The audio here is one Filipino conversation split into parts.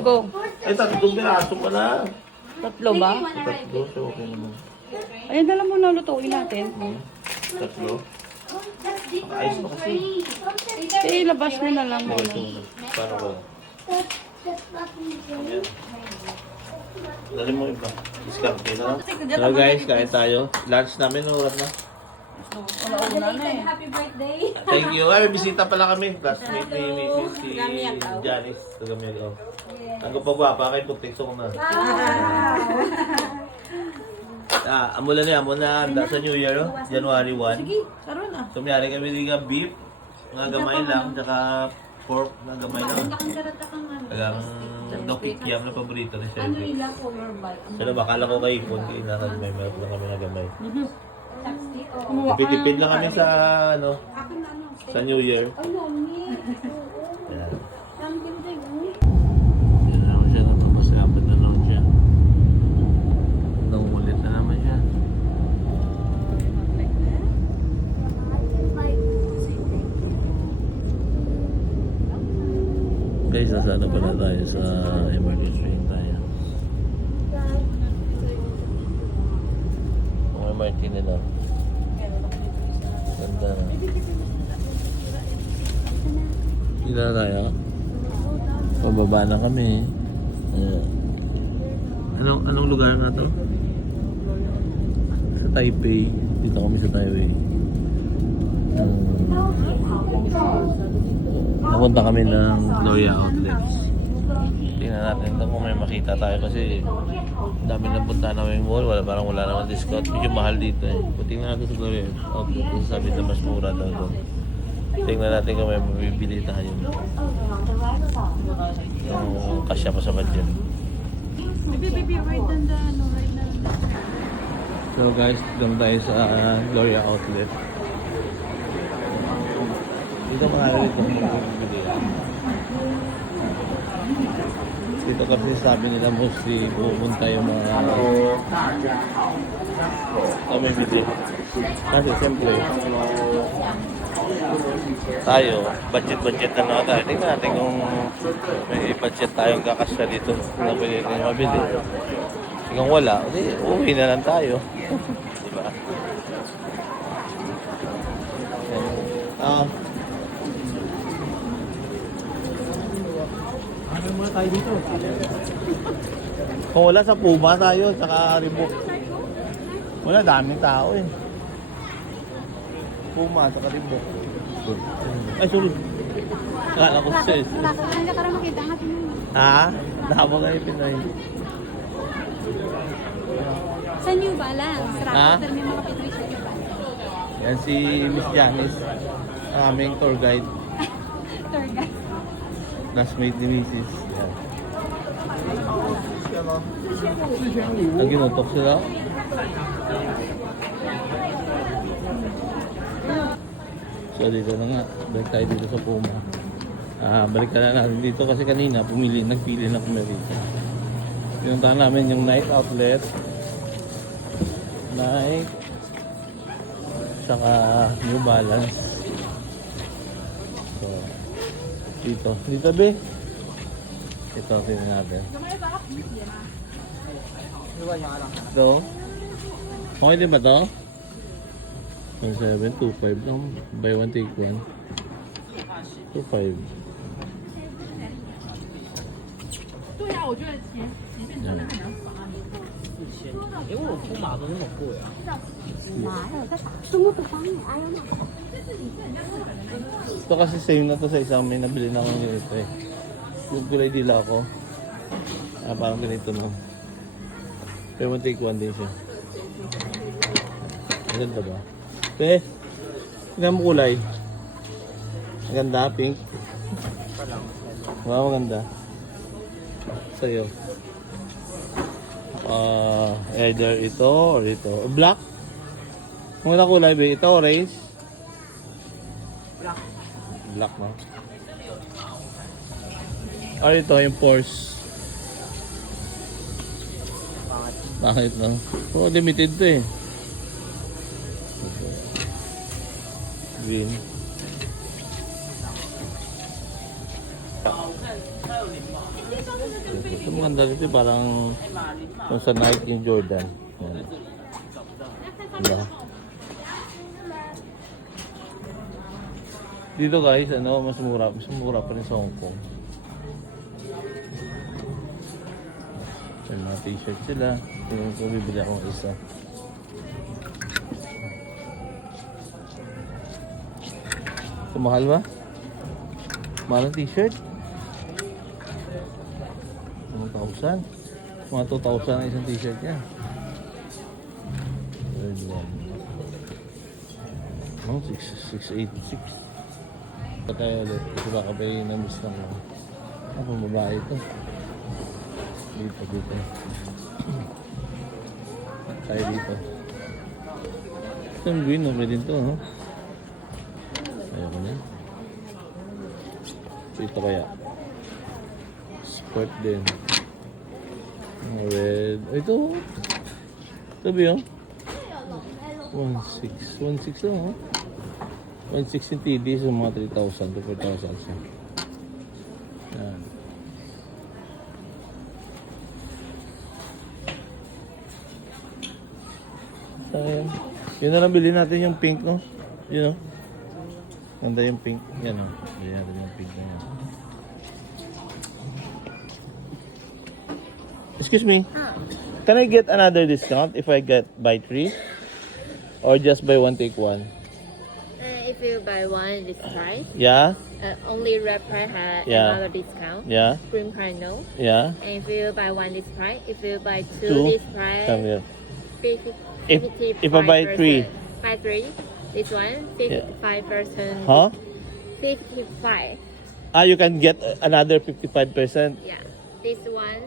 Go. Ay, tatlong piraso pa lang. Tatlo ba? Tatlo, so okay naman. Ayun, dala mo na lutuin natin. Tatlo. Ayos mo kasi. Eh, labas mo na lang muna. Paano ko? Dali mo iba. Discarte na lang. Hello guys, kain tayo. Lunch namin, oras na. Una-una na eh. Happy birthday! Thank you. Ay, bisita pala kami. Classmate ni si Janice. Tagamiagaw. Ang gupagwapa kay Putik ko na. Amo na handa sa New Year, no? January 1. Sige, saro na. So, mayari kami ng beef, mga gamay lang, tsaka pork na gamay lang. Tagang dokikiam na paborito ni Ano Cedric. nila color by? So, bakala ko kay Ipon, kailangan may meron lang kami na gamay. Kumuha ka. Tipid-tipid lang kami sa, ano, sa New Year. Ay, Lomi! Yan. Champion day, Lomi! Yan na ako siya, natapos kapit na lang siya. Nangulit na naman siya. Guys, nasana pala tayo sa emergency room tayo. Ang MRT nila. Ganda na. Dito na tayo. Pababa na kami. Anong lugar na to? Sa Taipei. Dito kami sa Taipei. Napunta kami ng Gloria Outlets. Tingnan natin ito kung may makita tayo kasi dami na punta namin mall. Parang wala naman discount. Medyo mahal dito eh. Tingnan natin sa Gloria Outlets. Kasi sabi na mas mura daw doon. Tingnan natin kung may mabibili tayo. Yung kasya pa sa budget. Baby, right on the, no, right na. So guys, dito tayo sa Gloria Outlet. Dito maaari ito magbibili. Dito kasi sabi nila mostly pupunta yung mga kami bili. Kasi siyempre tayo, budget na naman tayo. Tingnan natin kung may budget tayong kakasya dito na pwede natin mabili. Kasi kung wala, uwi na lang tayo. Diba? Ano muna tayo dito? Kung wala sa Puma tayo, saka Reebok. Wala, daming tao eh. Puma, saka Reebok. Ay, sorry. Akala ko sis. Hindi ka rin makita nga Pinoy. Ha? Damo nga yung Pinoy. Sa New Balance. Ha? Rakot may mga Pinoy sa New Balance. Yan si Miss Janice. Ang aming tour guide. Tour guide. Classmate ni Mrs. Yan. Naginutok sila. So dito na nga, balik tayo dito sa Puma. Balik na natin dito kasi kanina nagpili na kami dito. Pinuntahan namin yung Nike outlet. Nike. Saka New Balance. So, dito be. Ito, tingnan natin. Ito. Okay din ba to? 1725 lang. Buy one, take one. 25. 对啊，我觉得前面真的很难防啊。因为我铺马都那么贵啊。Ito kasi same na to sa isang may nabili na akong ganito eh. Yung kulay dila ako. Parang ganito mo. Pero one take one din siya. Ang ganda ba? Te, tingnan mo kulay. Ang ganda, pink. Wow, maganda. Sa'yo. Either ito or ito. Black? Kung na kulay ba? Ito, orange? Black na. Or ito, yung Porsche. Bakit no? Oh, limited to eh. Green. maganda dito parang kung sa Nike yung Jordan. Yan. Diba? Dito guys, ano, mas mura pa rin sa Hong Kong. May mga t-shirt sila. Tingnan ko, bibili akong isa. Ito, mahal ba? Mahal ang t-shirt? 1,000. Mga 2,000 ang isang t-shirt niya. Red one. Oh, 686. Patay ulit. Kasi baka ba yung na-miss lang ako. Ako, babae ito. Dito. Tayo dito. Ito yung green, okay din ito, no? Ayoko na. Ito kaya. Sport din. Red. Ito. Ito ba yun? 1.6 lang, oh. 1.6 yung TD sa mga 3,000 to 4,000 siya. Yan. Ayan. Yun na lang bilhin natin yung pink, no? Yun, no? Ganda yung pink. Yan, no? Bilhin natin yung pink na yan. Excuse me. Can I get another discount if I get buy 3? Or just buy 1 take 1? If you buy one, this price. Yeah? Only red price has Yeah. another discount. Yeah? Green price no. Yeah? And if you buy one, this price. If you buy two, Two? this price. Come here. 50, If I buy 3. Buy 3. This one, 55%. Huh? 55. Ah, you can get another 55%. Yeah. This one,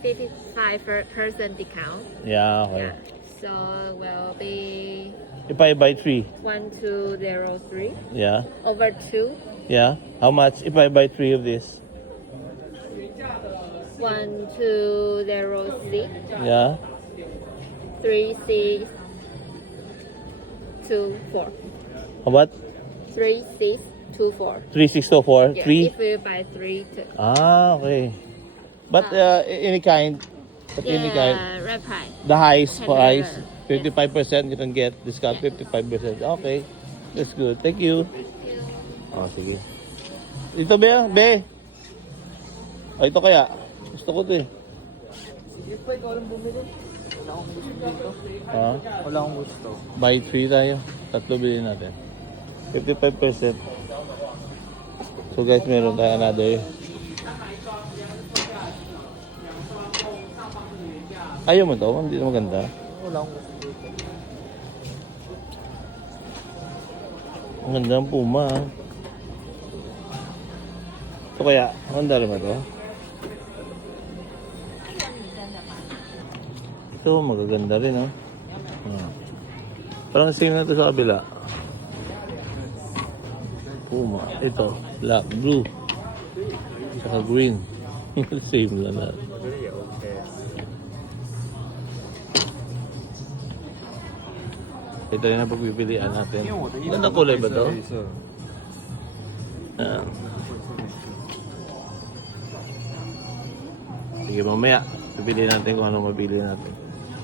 55% discount. Yeah, okay. Yeah. So will be If I buy 3. 1203 Yeah? over 2. Yeah? How much if I buy 3 of this? 1206 Yeah? 3624. How about 3624. 3,624? Yeah, 3? if you buy 3 too. Ah, okay. But any kind? But any kind? Yeah, red price. The highest price, Yes. 55% you can get discount 55%. Okay. That's good. Thank you. Oh, sige. Ito be. Oh, ito kaya. Gusto ko 'to eh. Sige pa, ikaw lang bumili. Wala akong gusto dito. Ah, Wala akong gusto. buy 3 tayo. Tatlo bilhin natin. 55%. So guys, meron tayo another. Ayaw mo to? Hindi na maganda. Wala akong gusto dito. Ang ganda ng Puma. Ah. Ito kaya, ang ganda rin ba ito? Ito, magaganda rin, oh. Ah. Parang same na ito sa kabila. Puma. Ito, black, blue. Saka green. Same lang na. Ito yung napagpipilian natin. Ganda kulay ba ito? Ayan. Sige, mamaya. Pipili natin kung ano mabili natin.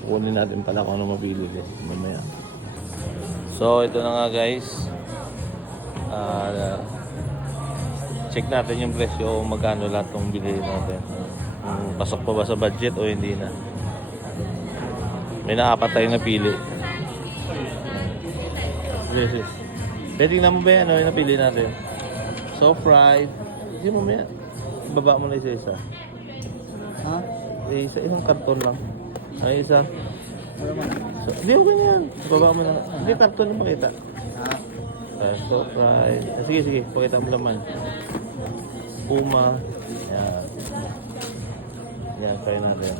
Kunin natin pala kung ano mabili din. Mamaya. So, ito na nga guys. Check natin yung presyo kung magkano lahat ng bilhin natin. Kung pasok pa ba sa budget o hindi na. May naapat tayong napili. Yes. Pwede na mo ba yan? Ano yung napili natin? So fried. Hindi mo maya. Ibaba mo na isa-isa. Ha? Isang karton lang. Ay, isa. Wala man. So, hindi okay na yan. Ibaba mo na. Hindi, karton lang makita. Ha? So fried. Sige. Pakita mo laman. Puma. Yan. Yan, try natin.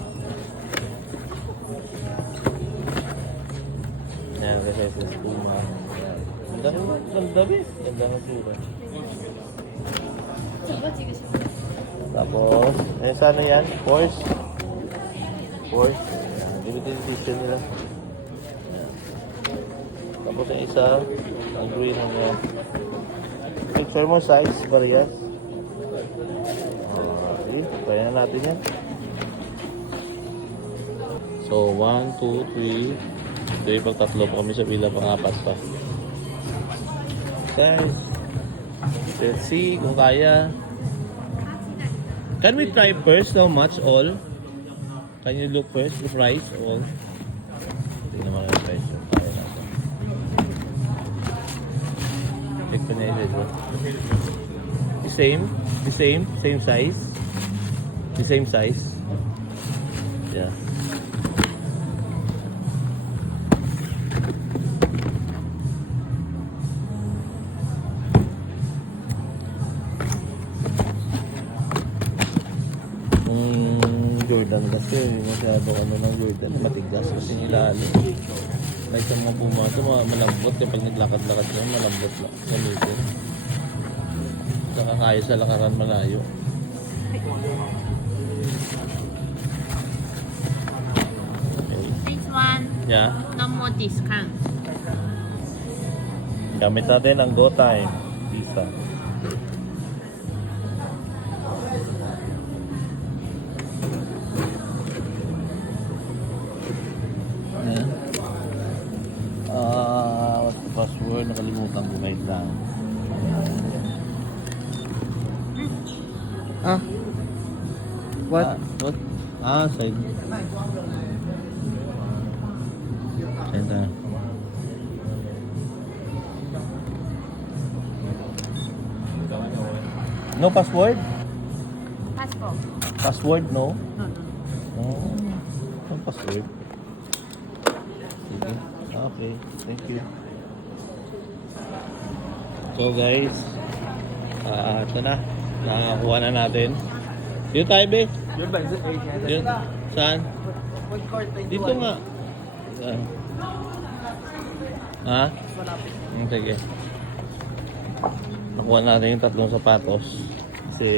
Yan, kasi ito Puma. Yan. Ganda rin. Ganda ng sura. Tapos, sana yan? Force. Limited edition nila. Yan. Tapos yung isa, ang green na picture mo size, various. Yun, kaya na natin yan. So, 1, 2, 3. So, pag tatlo po kami sa pila, pang-apat pa. Guys, let's see kung kaya. Can we try first how much all? Can you look first the price all? Tingnan mo yung price. Kaya natin. Check ko na yun dito. The same? The same? Same size? The same size? Yeah. Jordan kasi masyado ng Jordan matigas kasi ilalim. Like sa mga Puma ito malambot kapag naglakad-lakad ka malambot lang gamitin. Saka kaya sa lakaran malayo. Okay. This one, Yeah. no more discount. Gamit natin ang Go Time Visa. What's the password? Nakalimutan ko guys lang. What? What? Side. Side tayo. No password? Passport. Password, no? Oh, no password. Sige. Okay, thank you. So guys, ito na. Nakakuha na natin. Dito tayo, be. Yun ba? Dito. Saan? Food court 21. Dito nga. Saan? Ha? Malapit. Sige. Nakuha natin yung tatlong sapatos. Kasi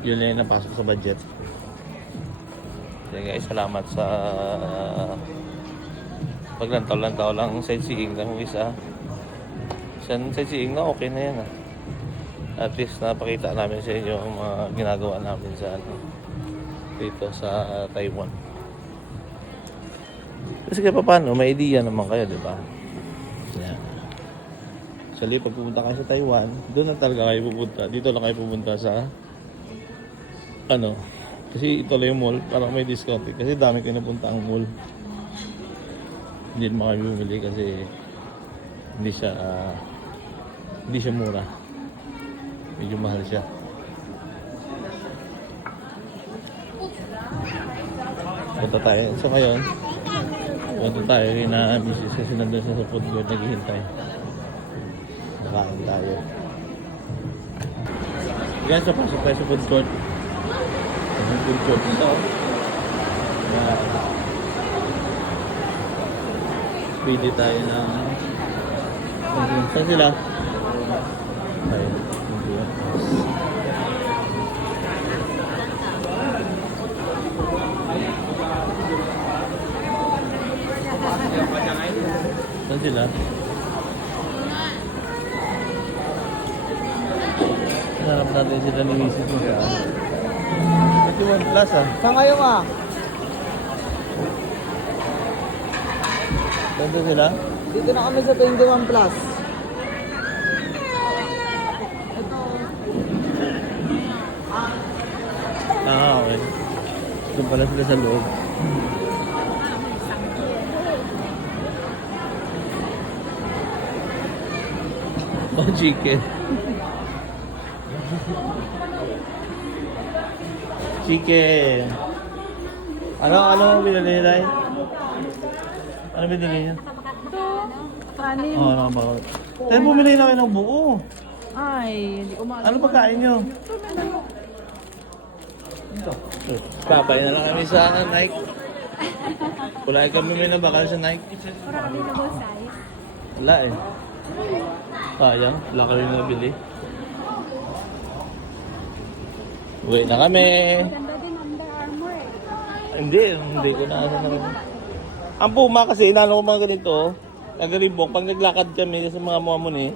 yun na yung napasok sa budget. Sige guys, salamat sa paglantaw-lantaw lang sightseeing lang yung isa. Isang sightseeing na okay na yan ah. At least napakita namin sa inyo ang mga ginagawa namin sa dito sa Taiwan. Kasi kaya paano, may idea naman kayo, di ba? Yan. Actually, pag pupunta kayo sa Taiwan, doon na talaga kayo pupunta. Dito lang kayo pupunta sa kasi ito lang yung mall, parang may discount eh. Kasi dami kayo napunta ang mall. Hindi naman kayo bumili kasi hindi siya mura. Medyo mahal siya. Punta tayo. So ngayon, punta tayo na misis kasi nandun siya sa food court naghihintay. Nakain tayo. Yan, so pasok tayo sa food court. Sa food court ito. Pili tayo ng saan sila? Ayun. Saan sila? Hanap natin sila ni Mrs. mo siya. 21 plus ah. Saan kayo nga? Saan doon sila? Dito na kami sa 21 plus. Okay. Doon pala sila sa loob. Oh, chicken. Chicken. Ano binili nila? Ano binili niya? Kanin. Oo, nakapakawit. Tayo bumili na kayo ng buo. Ay, hindi ko maalam. Ano pagkain nyo? Kapay na lang kami sa Nike. Kulay kami may nabakal sa Nike. Para kami na boss size. Wala eh. Sayang, wala kami nabili. Uwi na kami. Ganda din Under Armour eh. Hindi ko na naman. Ang Puma kasi, inano ko mga ganito, nagaribok, pag naglakad kami sa mga muni,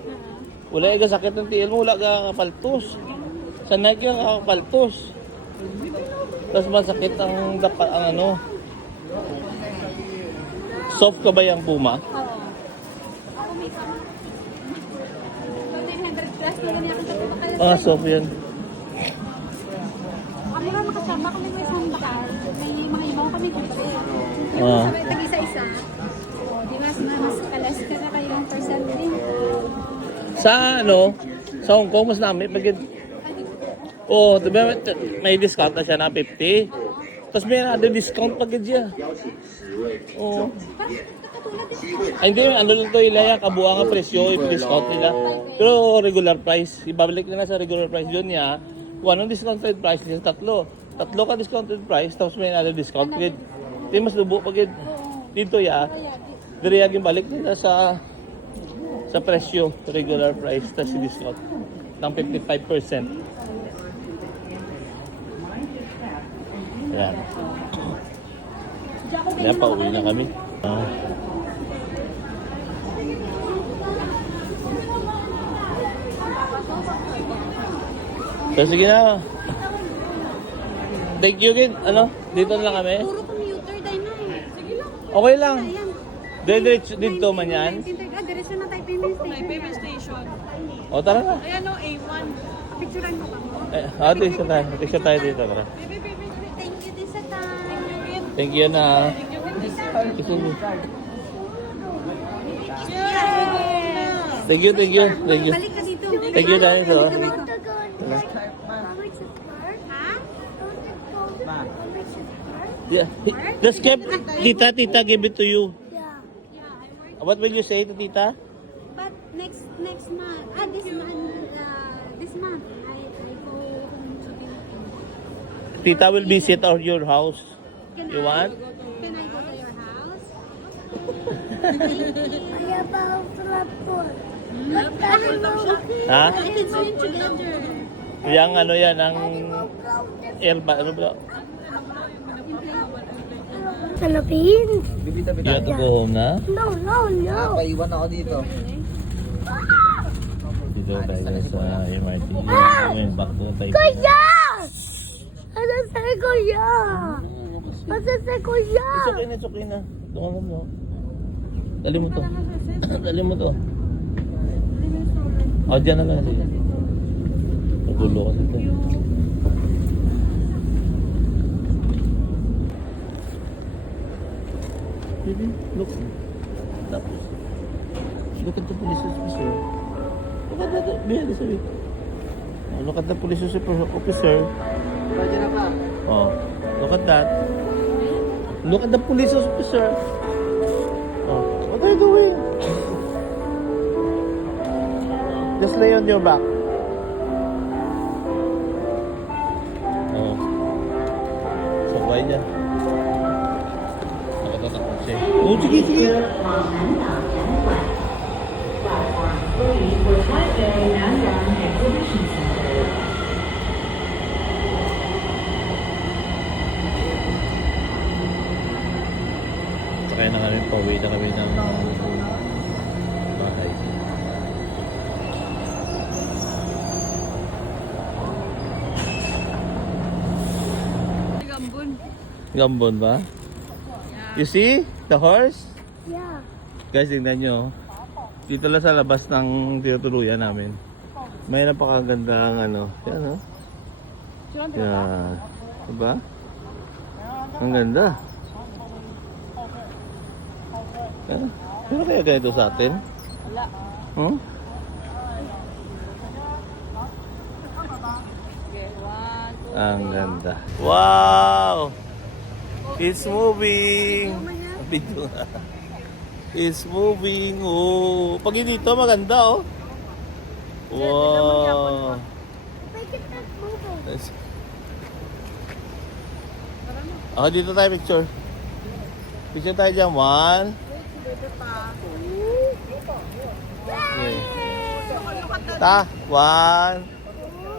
wala ka sakit ng tiil mo, wala ka kapaltos. Sa Nike yung kapaltos. Tapos masakit ang Soft ka ba yung Puma? Oo. Ako may kama. So, 900 plus na lang ako sa Puma. Ah, soft yan. Kami nga makasama kami may isang bakal. May mga imaw kami dito. Yung Ah. sabay tag-isa-isa. O, di ba, mas kalas ka na kayong percent din. Sa ano, sa Hong Kong, mas namin, pag oh, diba, may discount na siya na 50. Tapos may another discount pag siya. Oo. Ay, hindi, ano lang to, ilaya, kabuang ang presyo, yung discount nila. Pero regular price, ibabalik nila sa regular price yun niya. Kung anong discounted price niya, tatlo. Tatlo ka discounted price, tapos may another discount. Hindi mas lubo pag dito ya. Diriyag yung balik nila sa presyo, regular price, tapos yung discount ng 55%. Ayan. Ayan, pauwi na kami. So, sige na. Thank you, Gid. Ano? Dito na lang kami. Puro commuter dahil na eh. Sige lang. Okay lang. Ayan. Diretso dito man yan. Diretso na tayo payment station. O, tara na. Ayan o, A1. Picturean ko ba? Picture tayo. Picture tayo dito. Tara. Thank you din sa time. Thank you na. Picture mo. Thank you, thank you. Thank you. Balik ka dito. Thank you, dinosaur. Yeah. Just kept, tita, give it to you. What will you say to tita? But next month, this month, I go home to Philippines. Tita will visit your house. Can You want? Can I go to your house? Ha? I can swim together. Yang ano yan, ang air ba? Ano ba? Philippines? Bibita-bita. You have to go home na? No. Paiwan ako dito. Dito tayo sa MRT. Ngayon, back to tayo. Kuya! Ano sa kuya? Ano sa kuya? It's okay na. Doon mo. Dali mo to. Dali mo to. O, dyan na lang. Sige. Nagulo kasi ito. Baby, look. Tapos. Look at the police officer. Look at that. Behind the sabi. Look at the police officer. Pwede na pa. Oh, look at that. Look at the police officer. Oh, what are you doing? Just lay on your back. Oh. Sabay niya. Nakatatakot siya. Oh, sige. Sakay na kami, pauwi na kami ng bahay. Gambon. Gambon ba? You see? The horse? Yeah. Guys, tingnan nyo. Dito lang sa labas ng tinutuluyan namin. May napakaganda ng ano. Yan, no? Yan. Diba? Ang ganda. Yan. Pero kaya ganito sa atin? Wala. Huh? Okay, 1, 2. Ang ganda. Wow! It's moving! Video nga. It's moving. Oh, pag dito maganda oh. Wow. Make it not moving. Nice. Oh, dito tayo picture. Picture tayo dyan. 1. Okay. Ta. 1,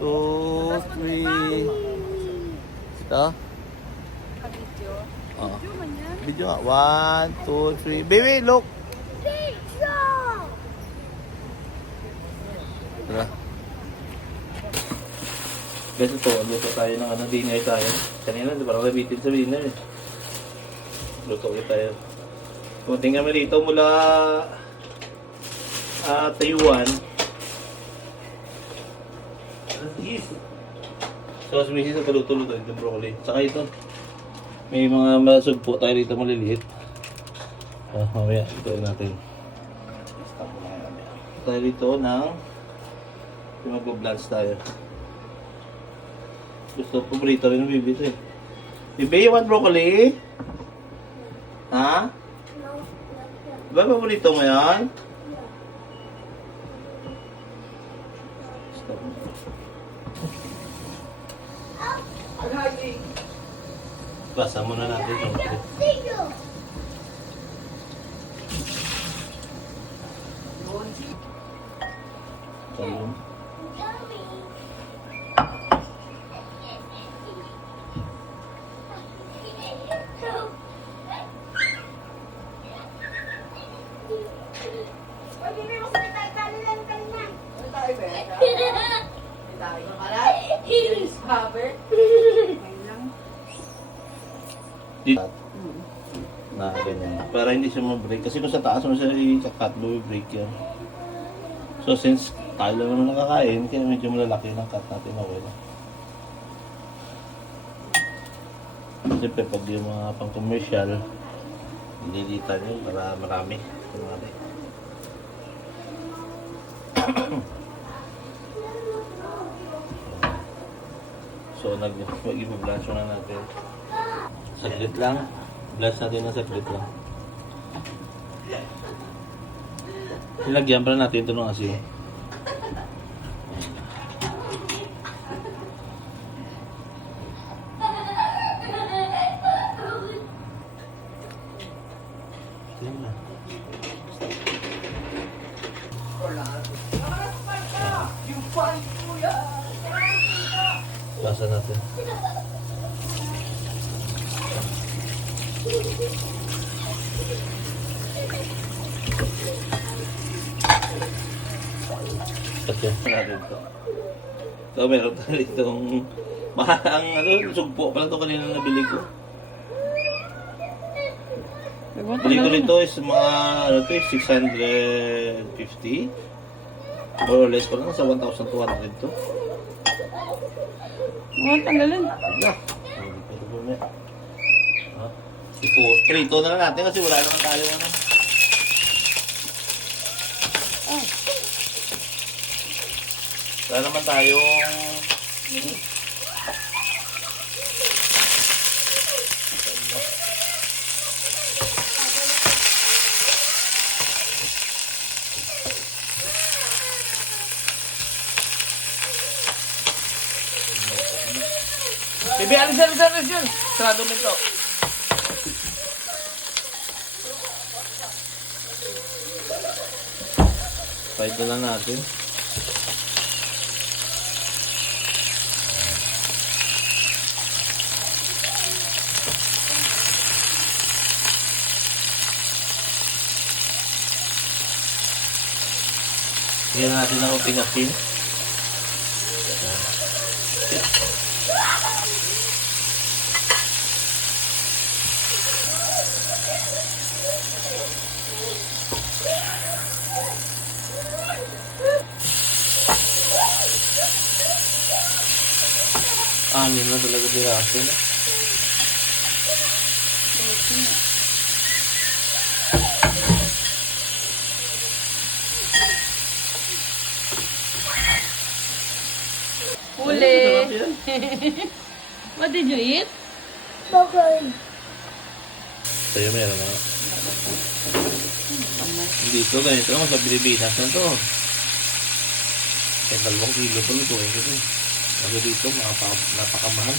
2, 3. Ito. Oh. Video nga. 1, 2, 3. Baby, look. Picture! Tara. Guys, ito. Luto tayo ng dinner tayo. Kanina, di ba nabitin sa dinner eh. Luto ulit tayo. Pumunting kami dito mula Taiwan. So, as misis na paluto-luto itong broccoli. Saka ito. May mga masugpo tayo dito maliliit. Mamaya, ito natin. Stop mo na mamaya. Tayo dito ng mag-blanch tayo. Gusto, paborito rin ng Bibi ito eh. Bibi, you want broccoli? Ha? Diba paborito mo yan? Stop. Basa muna natin ito. Talong. Dito. Na ganyan. Para hindi siya ma-break. Kasi kung sa taas mo siya i-cut, break yan. So since tayo lang naman nakakain, kaya medyo malalaki ng cut natin. Okay lang. Siyempre pag yung mga pang-commercial, nililitan yun para marami. So mag-i-blanch na natin. Saglit lang. Blanch natin ng saglit lang. Nilagyan pa natin ito ng asin. Basa natin. Kasi natin ito. So meron tayo itong mahang sugpo pala ito kanina nabili ko. Bili ko nito is mga 650 more or less ko lang sa 1,200 to. Tanggalin. Prito na lang natin kasi wala naman tayo ano. Wala naman tayong Bibi, alis yun! Sarado mo ito. Fried na lang natin. Hingyan natin ng kunting asin. Anin na talaga piraso na. Huli. What did you eat? Broccoli. Sa'yo meron na. Dito, ganito lang. Sa Pilipinas na to. Kahit 2 kilo pa nito eh. Kasi dito, napakamahal.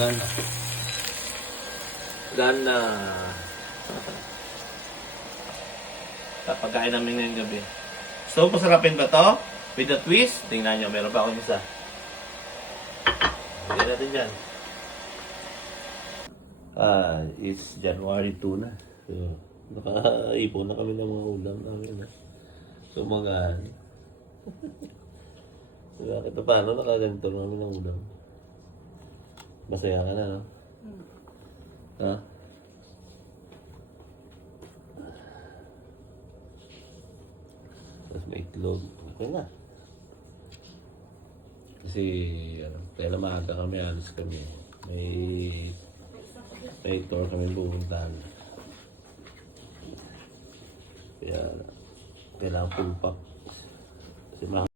Gana. Gana. Pagkain namin ngayong gabi. So, masarapin ba to? With the twist? Tingnan nyo, meron pa akong isa. Lagyan natin dyan. It's January 2 na. So, nakaipon na kami ng mga ulam namin na. So, mga... so, bakit na paano nakaganito na kami ng ulam? Masaya ka na, no? Ha? Tapos may itlog. Okay na. Kasi, kaya maaga kami, alis kami. May tour kami pupuntahan. Kaya, kailangan full pack. Kasi